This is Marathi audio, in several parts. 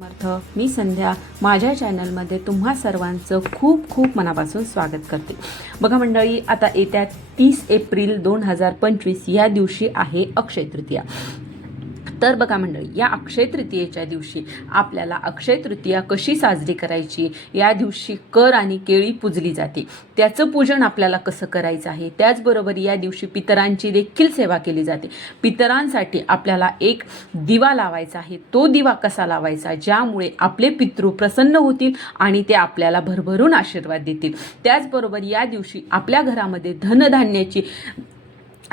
समर्थ मी संध्या. माझ्या चॅनलमध्ये तुम्हा सर्वांचं खूप खूप मनापासून स्वागत करते. बघा मंडळी आता येत्या तीस एप्रिल दोन हजार पंचवीस या दिवशी आहे अक्षय तृतीया. तर बघा मंडळी या अक्षय तृतीयेच्या दिवशी आपल्याला अक्षय तृतीया कशी साजरी करायची या दिवशी कर आणि केळी पूजली जाते. त्याचं पूजन आपल्याला कसं करायचं आहे? त्याचबरोबर या दिवशी पितरांची देखील सेवा केली जाते. पितरांसाठी आपल्याला एक दिवा लावायचा आहे. तो दिवा कसा लावायचा? ज्यामुळे आपले पितृ प्रसन्न होतील आणि ते आपल्याला भरभरून आशीर्वाद देतील. त्याचबरोबर या दिवशी आपल्या घरामध्ये धनधान्याची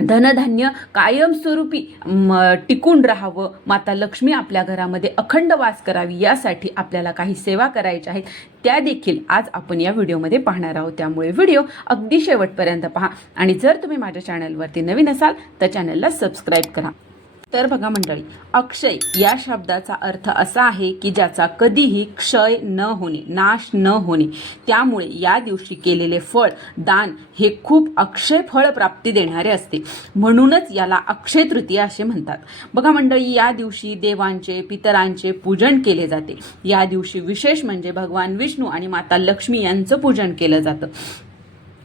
धनधान्य कायमस्वरूपी म, टिकून राहावं. माता लक्ष्मी आपल्या घरामध्ये अखंड वास करावी यासाठी आपल्याला काही सेवा करायच्या आहेत. त्या देखील आज आपण या व्हिडिओमध्ये पाहणार आहोत. त्यामुळे व्हिडिओ अगदी शेवटपर्यंत पहा. आणि जर तुम्ही माझ्या चॅनलवरती नवीन असाल तर चॅनलला सबस्क्राईब करा. तर बघा मंडळी अक्षय या शब्दाचा अर्थ असा आहे की ज्याचा कधीही क्षय न होणे नाश न होणे त्यामुळे या दिवशी केलेले फळ दान हे खूप अक्षय फळ प्राप्ती देणारे असते. म्हणूनच याला अक्षय तृतीया असे म्हणतात. बघा मंडळी या दिवशी देवांचे पितरांचे पूजन केले जाते. या दिवशी विशेष म्हणजे भगवान विष्णू आणि माता लक्ष्मी यांचं पूजन केलं जातं.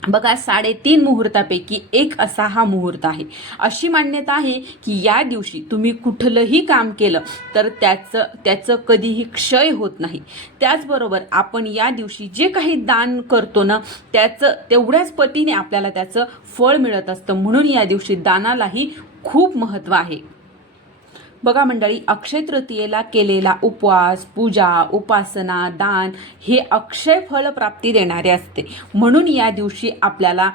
बघा साडेतीन मुहूर्तापैकी एक असा हा मुहूर्त आहे. अशी मान्यता आहे की या दिवशी तुम्ही कुठलंही काम केलं तर त्याचं त्याचं कधीही क्षय होत नाही. त्याचबरोबर आपण या दिवशी जे काही दान करतो ना त्याचं तेवढ्याच पटीने आपल्याला त्याचं फळ मिळत असतं. म्हणून या दिवशी दानालाही खूप महत्त्व आहे. बघा मंडळी अक्षय तृतीयेला केलेला उपवास पूजा उपासना दान हे अक्षय फळ प्राप्ती देणारे असते. म्हणून या दिवशी आपल्याला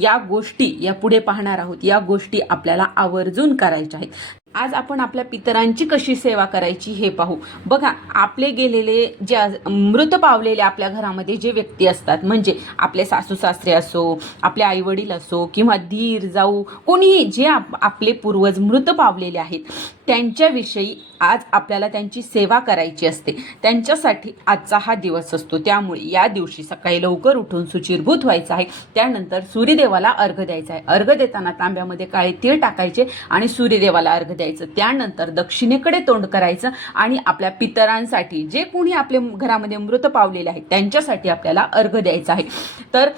या गोष्टी या पुढे पाहणार आहोत. या गोष्टी आपल्याला आवर्जून करायच्या आहेत. आज आपण आपल्या पितरांची कशी सेवा करायची हे पाहू. बघा आपले गेलेले जे मृत पावलेले आपल्या घरामध्ये जे व्यक्ती असतात म्हणजे आपले सासू सासरे असो आपले आईवडील असो किंवा धीर जाऊ कोणीही जे आप आपले पूर्वज मृत पावलेले आहेत त्यांच्याविषयी आज आपल्याला त्यांची सेवा करायची असते. त्यांच्यासाठी आजचा हा दिवस असतो. त्यामुळे या दिवशी सकाळी लवकर उठून सुचिरभूत व्हायचं आहे. त्यानंतर सूर्यदेवाला अर्घ द्यायचा आहे. अर्घ देताना तांब्यामध्ये काळे तीळ टाकायचे आणि सूर्यदेवाला अर्घ द्यायचे त्यानंतर दक्षिणेकडे तोंड करायचं आणि आपल्या पितरांसाठी जे कोणी आपल्या घरामध्ये मृत पावलेले आहेत त्यांच्यासाठी आपल्याला अर्घ द्यायचा आहे. तर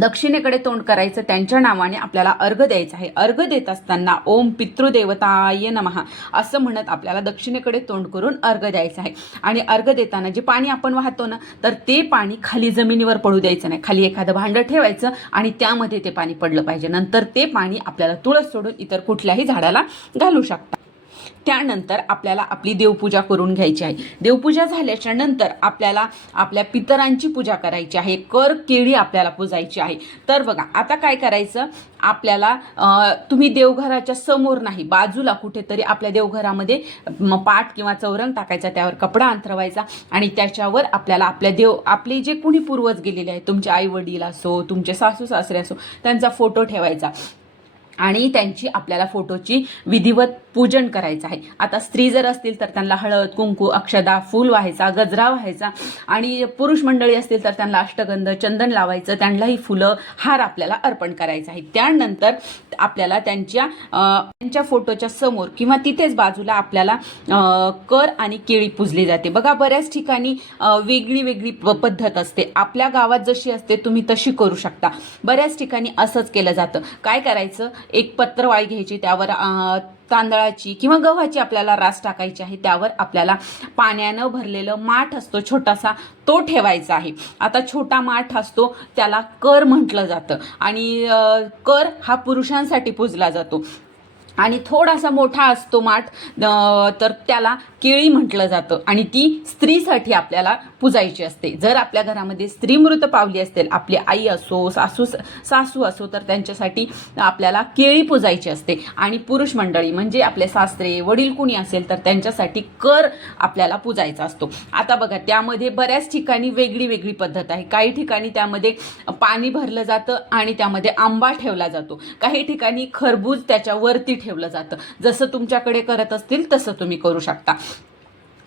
दक्षिणेकडे तोंड करायचं त्यांच्या नावाने आपल्याला अर्घ द्यायचं आहे. अर्घ देत असताना ओम पितृदेवताय नमहा असं म्हणत आपल्याला दक्षिणेकडे तोंड करून अर्घ द्यायचं आहे. आणि अर्घ देताना जे पाणी आपण वाहतो ना तर ते पाणी खाली जमिनीवर पडू द्यायचं नाही. खाली एखादं भांडं ठेवायचं आणि त्यामध्ये ते पाणी पडलं पाहिजे. नंतर ते पाणी आपल्याला तुळस सोडून इतर कुठल्याही झाडाला घालू शकता. त्यानंतर आपल्याला आपली देवपूजा करून घ्यायची आहे. देवपूजा झाल्याच्यानंतर आपल्याला आपल्या पितरांची पूजा करायची आहे. कर केळी आपल्याला पूजायची आहे. तर बघा आता काय करायचं? आपल्याला तुम्ही देवघराच्या समोर नाही बाजूला कुठेतरी आपल्या देवघरामध्ये पाठ पाट किंवा चौरंग टाकायचा त्यावर कपडा अंथरवायचा आणि त्याच्यावर आपल्याला आपल्या देव आपले जे कुणी पूर्वज गेलेले आहेत तुमचे आई वडील असो तुमचे सासू सासरे असो त्यांचा फोटो ठेवायचा. आणि त्यांची आपल्याला फोटोची विधिवत पूजन करायचं आहे. आता स्त्री जर असतील तर त्यांना हळद कुंकू अक्षदा फूल व्हायचा गजरा व्हायचा आणि पुरुष मंडळी असतील तर त्यांना अष्टगंध चंदन लावायचं त्यांनाही फुलं हार आपल्याला अर्पण करायचं आहे. त्यानंतर आपल्याला त्यांच्या त्यांच्या फोटोच्या समोर किंवा तिथेच बाजूला आपल्याला कर आणि केळी पुजली जाते. बघा बऱ्याच ठिकाणी वेगळी वेगळी प- पद्धत असते. आपल्या गावात जशी असते तुम्ही तशी करू शकता. बऱ्याच ठिकाणी असंच केलं जातं. काय करायचं? एक पत्रवाळी घ्यायची त्यावर तांदळाची किंवा गव्हाची आपल्याला रास टाकायची आहे त्यावर आपल्याला पाण्यानं भरलेलं माठ असतो छोटासा तो ठेवायचा आहे. आता छोटा माठ असतो त्याला कर म्हटलं जातं आणि कर हा पुरुषांसाठी पूजला जातो. आणि थोडासा मोठा असतो माठ तर त्याला केळी म्हटलं जातं आणि ती स्त्रीसाठी आपल्याला पूजायची असते. जर आपल्या घरामध्ये स्त्री मृत पावली असेल आपली आई असो सासू सासू असो तर त्यांच्यासाठी आपल्याला केळी पूजायची असते. आणि पुरुष मंडळी म्हणजे आपले सासरे वडील कुणी असेल तर त्यांच्यासाठी कर आपल्याला पूजायचा असतो. आता बघा त्यामध्ये बऱ्याच ठिकाणी वेगळी वेगळी पद्धत आहे. काही ठिकाणी त्यामध्ये पाणी भरलं जातं आणि त्यामध्ये आंबा ठेवला जातो. काही ठिकाणी खरबूज त्याच्यावरती ठेवलं जातं. जसं तुमच्याकडे करत असतील तसं तुम्ही करू शकता.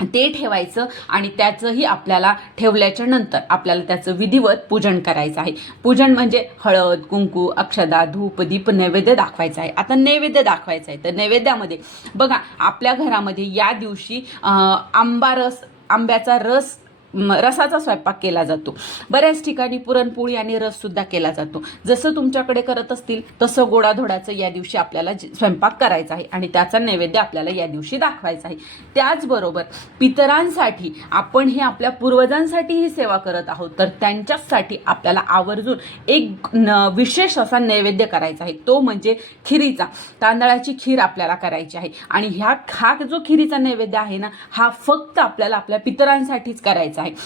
ते ठेवायचं आणि त्याचंही आपल्याला ठेवल्याच्या नंतर आपल्याला त्याचं विधिवत पूजन करायचं आहे. पूजन म्हणजे हळद कुंकू अक्षदा धूप दीप नैवेद्य दाखवायचा आहे. आता नैवेद्य दाखवायचा आहे. तर नैवेद्यामध्ये बघा आपल्या घरामध्ये या दिवशी आंबा रस आंब्याचा रस रसाचा स्वयंपाक केला जातो. बऱ्याच ठिकाणी पुरणपोळी आणि रससुद्धा केला जातो. जसं तुमच्याकडे करत असतील तसं गोडाधोडाचं या दिवशी आपल्याला स्वयंपाक करायचा आहे आणि त्याचा नैवेद्य आपल्याला या दिवशी दाखवायचा आहे. त्याचबरोबर पितरांसाठी आपण हे आपल्या पूर्वजांसाठी ही सेवा करत आहोत तर त्यांच्यासाठी आपल्याला आवर्जून एक न विशेष असा नैवेद्य करायचा आहे. तो म्हणजे खिरीचा. तांदळाची खीर आपल्याला करायची आहे. आणि ह्या हा जो खिरीचा नैवेद्य आहे ना हा फक्त आपल्याला आपल्या पितरांसाठीच करायचा आहे. like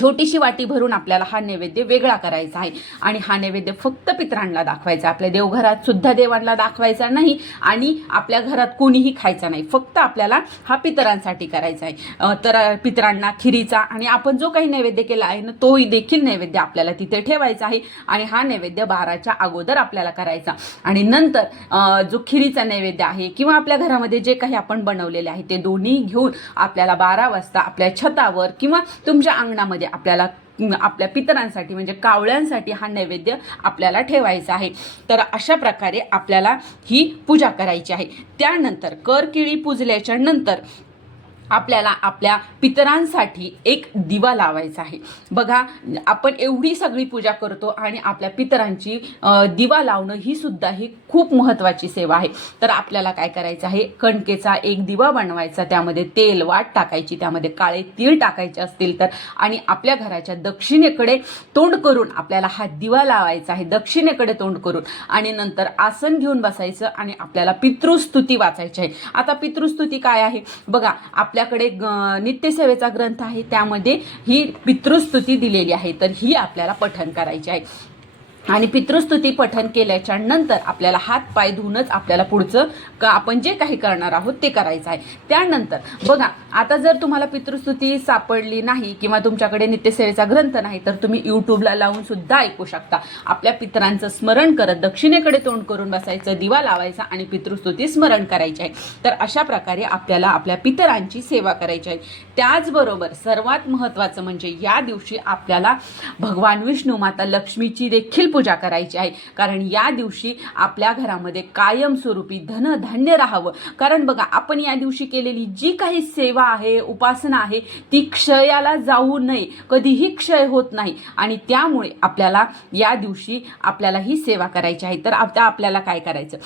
छोटीशी वाटी भरून आपल्याला हा नैवेद्य वेगळा करायचा आहे. आणि हा नैवेद्य फक्त पितरांना दाखवायचा आपल्या देवघरात सुद्धा देवांना दाखवायचा नाही आणि आपल्या घरात कोणीही खायचा नाही. फक्त आपल्याला हा पितरांसाठी करायचा आहे. तर पितरांना खिरीचा आणि आपण जो काही नैवेद्य केला आहे ना तोही देखील नैवेद्य आपल्याला तिथे ठेवायचा आहे. आणि हा नैवेद्य बाराच्या अगोदर आपल्याला करायचा. आणि नंतर जो खिरीचा नैवेद्य आहे किंवा आपल्या घरामध्ये जे काही आपण बनवलेले आहे ते दोन्ही घेऊन आपल्याला बारा वाजता आपल्या छतावर किंवा तुमच्या अंगणामध्ये आपल्याला आपल्या पितरांसाठी म्हणजे कावळ्यांसाठी हा नैवेद्य आपल्याला ठेवायचा आहे. तर अशा प्रकारे आपल्याला ही पूजा करायची आहे. त्यानंतर करकिळी पूजल्याच्या नंतर आपल्याला आपल्या पितरांसाठी एक दिवा लावायचा आहे. बघा आपण एवढी सगळी पूजा करतो आणि आपल्या पितरांची दिवा लावणं ही सुद्धा ही खूप महत्त्वाची सेवा आहे. तर आपल्याला काय करायचं आहे? कणकेचा एक दिवा बनवायचा त्यामध्ये तेल वाट टाकायची त्यामध्ये काळे तीळ टाकायचे असतील तर. आणि आपल्या घराच्या दक्षिणेकडे तोंड करून आपल्याला हा दिवा लावायचा आहे दक्षिणेकडे तोंड करून. आणि नंतर आसन घेऊन बसायचं आणि आपल्याला पितृस्तुती वाचायची आहे. आता पितृस्तुती काय आहे? बघा आप आपल्याकडे ग- नित्यसेवेचा ग्रंथ आहे त्यामध्ये ही पितृस्तुती दिलेली आहे. तर ही आपल्याला पठण करायची आहे. आणि पितृस्तुती पठन केल्याच्यानंतर आपल्याला हात पाय धुवूनच आपल्याला पुढचं का आपण जे काही करणार आहोत ते करायचं आहे. त्यानंतर बघा आता जर तुम्हाला पितृस्तुती सापडली नाही किंवा तुमच्याकडे नित्यसेवेचा ग्रंथ नाही तर तुम्ही यूट्यूबला लावून सुद्धा ऐकू शकता. आपल्या पितरांचं स्मरण करत दक्षिणेकडे तोंड करून बसायचं दिवा लावायचा आणि पितृस्तुती स्मरण करायची आहे. तर अशा प्रकारे आपल्याला आपल्या पितरांची सेवा करायची आहे. त्याचबरोबर सर्वात महत्त्वाचं म्हणजे या दिवशी आपल्याला भगवान विष्णू माता लक्ष्मीची देखील पूजा करायची आहे. कारण या दिवशी आपल्या घरामध्ये कायमस्वरूपी धनधान्य राहावं. कारण बघा आपण या दिवशी केलेली जी काही सेवा आहे उपासना आहे ती क्षयाला जाऊ नये. कधीही क्षय होत नाही. आणि त्यामुळे आपल्याला या दिवशी आपल्याला ही सेवा करायची आहे. तर आता आपल्याला काय करायचं?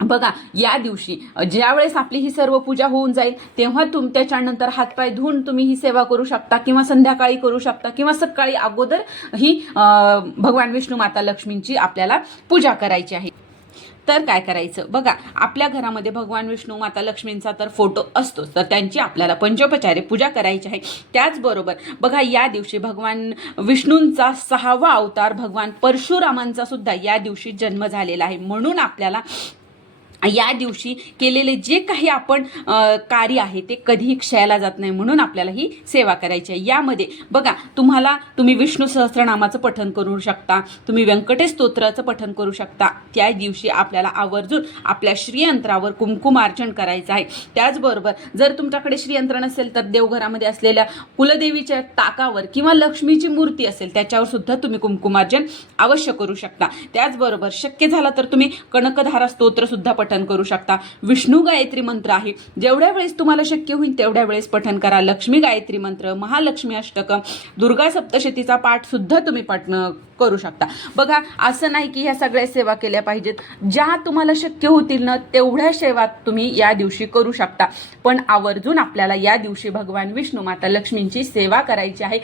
बघा या दिवशी ज्यावेळेस आपली ही सर्व पूजा होऊन जाईल तेव्हा तुम त्याच्यानंतर हातपाय धुवून तुम्ही ही सेवा करू शकता किंवा संध्याकाळी करू शकता किंवा सकाळी अगोदर ही भगवान विष्णू माता लक्ष्मींची आपल्याला पूजा करायची आहे. तर काय करायचं? बघा आपल्या घरामध्ये भगवान विष्णू माता लक्ष्मींचा तर फोटो असतो तर त्यांची आपल्याला पंचोपचारे पूजा करायची आहे. त्याचबरोबर बघा या दिवशी भगवान विष्णूंचा सहावा अवतार भगवान परशुरामांचा सुद्धा या दिवशी जन्म झालेला आहे. म्हणून आपल्याला या दिवशी केलेले जे काही आपण कार्य आहे ते कधीही क्षयाला जात नाही म्हणून आपल्याला ही सेवा करायची आहे. यामध्ये बघा तुम्हाला तुम्ही विष्णू सहस्रनामाचं पठण करू शकता तुम्ही व्यंकटेश स्तोत्राचं पठण करू शकता. त्या दिवशी आपल्याला आवर्जून आपल्या श्रीयंत्रावर कुंकुमार्चन करायचं आहे. त्याचबरोबर जर तुमच्याकडे श्रीयंत्र नसेल तर देवघरामध्ये असलेल्या कुलदेवीच्या टाकावर किंवा लक्ष्मीची मूर्ती असेल त्याच्यावर सुद्धा तुम्ही कुंकुमार्जन अवश्य करू शकता. त्याचबरोबर शक्य झालं तर तुम्ही कणकधारा स्तोत्रसुद्धा पठ पठन करू शकता. विष्णू गायत्री मंत्र आहे. जेवढ्या वेळेस तुम्हाला शक्य होईल तेवढ्या वेळेस पठन करा. लक्ष्मी गायत्री मंत्र महालक्ष्मी अष्टकं दुर्गा सप्तशतीचा पाठ सुद्धा तुम्ही पठन करू शकता. बघा असं नाही की ह्या सगळ्या सेवा केल्या पाहिजेत. ज्या तुम्हाला शक्य होतील ना तेवढ्या सेवा तुम्ही या दिवशी करू शकता. पण आवर्जून आपल्याला या दिवशी भगवान विष्णू माता लक्ष्मींची सेवा करायची आहे.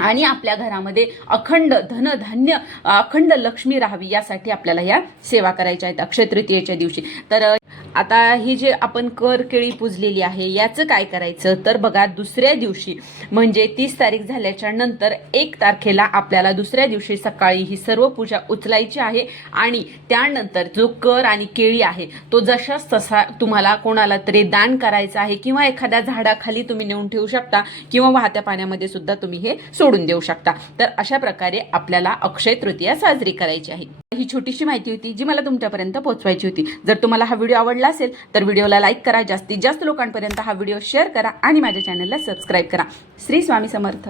आणि आपल्या घरामध्ये अखंड धनधान्य अखंड लक्ष्मी राहावी यासाठी आपल्याला या सेवा करायच्या आहेत अक्षय तृतीयेच्या दिवशी. तर आता ही जे आपण कर केळी पुजलेली आहे याचं काय करायचं? तर बघा दुसऱ्या दिवशी म्हणजे तीस तारीख झाल्याच्यानंतर एक तारखेला आपल्याला दुसऱ्या दिवशी सकाळी ही सर्व पूजा उचलायची आहे आणि त्यानंतर जो कर आणि केळी आहे तो जशाच तसा तुम्हाला कोणाला तरी दान करायचा आहे किंवा एखाद्या झाडाखाली तुम्ही नेऊन ठेवू शकता किंवा वाहत्या पाण्यामध्ये सुद्धा तुम्ही हे सोडून देऊ शकता. तर अशा प्रकारे आपल्याला अक्षय तृतीया साजरी करायची आहे. ही छोटीशी माहिती होती जी मला तुमच्यापर्यंत पोहोचवायची होती. जर तुम्हाला हा व्हिडिओ आवडला असेल तर व्हिडिओला लाईक करा. जास्तीत जास्त लोकांपर्यंत हा व्हिडिओ शेअर करा आणि माझ्या चॅनलला सबस्क्राईब करा. श्री स्वामी समर्थ.